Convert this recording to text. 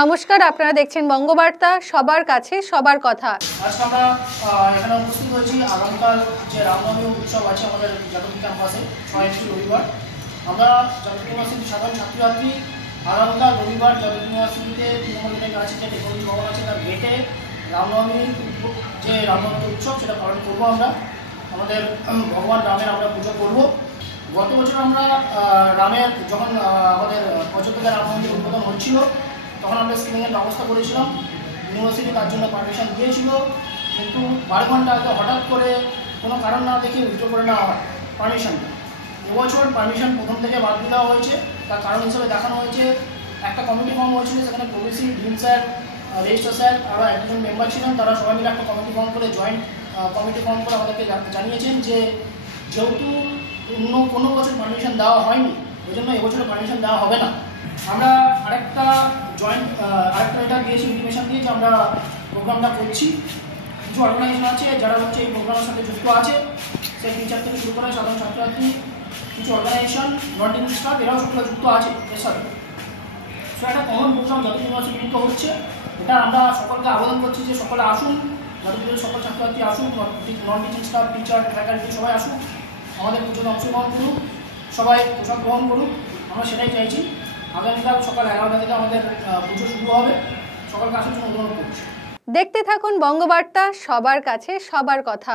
নমস্কার, আপনারা দেখছেন বঙ্গবার্তা, সবার কাছে সবার কথা। আজকে আমরা এখানে উপস্থিত হয়েছি আগামীকাল যে রামনবমী উৎসব আছে আমাদের যাদবপুর ক্যাম্পাসে 6 রবিবার। আমরা যাদবপুর ইউনিভার্সিটির সাধারণ ছাত্রছাত্রী আগামীকাল রবিবার যাদবপুর ইউনিভার্সিটিতে তৃণমূল আছে যে টেকনোলজি ভবন আছে তার গেটে রামনবমী যে রামনবমী উৎসব সেটা পালন করবো। আমরা আমাদের ভগবান রামের আমরা পুজো করব। গত বছর আমরা রামের যখন আমাদের অযোধ্যাতে রাম মন্দির উদ্বোধন হচ্ছিল তখন আমরা স্ক্রিনিংয়ের ব্যবস্থা করেছিলাম। ইউনিভার্সিটি তার জন্য পারমিশন দিয়েছিল, কিন্তু 12 ঘন্টা আগে হঠাৎ করে কোনো কারণ না দেখে উইথড্র করে নেওয়া হয় পারমিশনটা। এবছর পারমিশন প্রথম থেকে বাদ দেওয়া হয়েছে। তার কারণ হিসেবে দেখানো হয়েছে একটা কমিটি ফর্ম হয়েছিল, সেখানে প্রবেশি ডিন স্যার, রেজিস্ট্রার স্যার আরও একজন মেম্বার ছিলেন। তারা সবাই মিলে একটা কমিটি ফর্ম করে জয়েন্ট কমিটি ফর্ম করে আমাদেরকে জানিয়েছেন যে যেহেতু অন্য কোনো বছর পারমিশন দেওয়া হয়নি ওই জন্য এবছরে পারমিশন দেওয়া হবে না। আমরা আরেকটা এটা দিয়েছি, ইনফরমেশন দিয়ে যে আমরা প্রোগ্রামটা করছি। কিছু অর্গানাইজেশন আছে যারা এই প্রোগ্রামের সাথে যুক্ত আছে, সেই টিচার থেকে শুরু করে সাধারণ ছাত্রছাত্রী, কিছু অর্গানাইজেশন নন টিচিং স্টাফ এরাও সকলে যুক্ত আছে এর সাথে। সো একটা কমন প্রোগ্রাম যাদবপুর ইউনিভার্সিটি যুক্ত হচ্ছে। এটা আমরা সকলকে আবেদন করছি যে সকলে আসুন, যাদবপুরের সকল ছাত্রছাত্রী আসুন, non teaching staff, teacher, faculty সবাই আসুন, আমাদের পুজোতে অংশগ্রহণ করুক, সবাই পোশাক গ্রহণ করুক। আমরা সেটাই চাইছি। আগামীকাল সকাল 11টা থেকে আমাদের পুজো শুরু হবে। সকলকে আসার জন্য অনুরোধ করছি। দেখতে থাকুন বঙ্গবার্তা, সবার কাছে সবার কথা।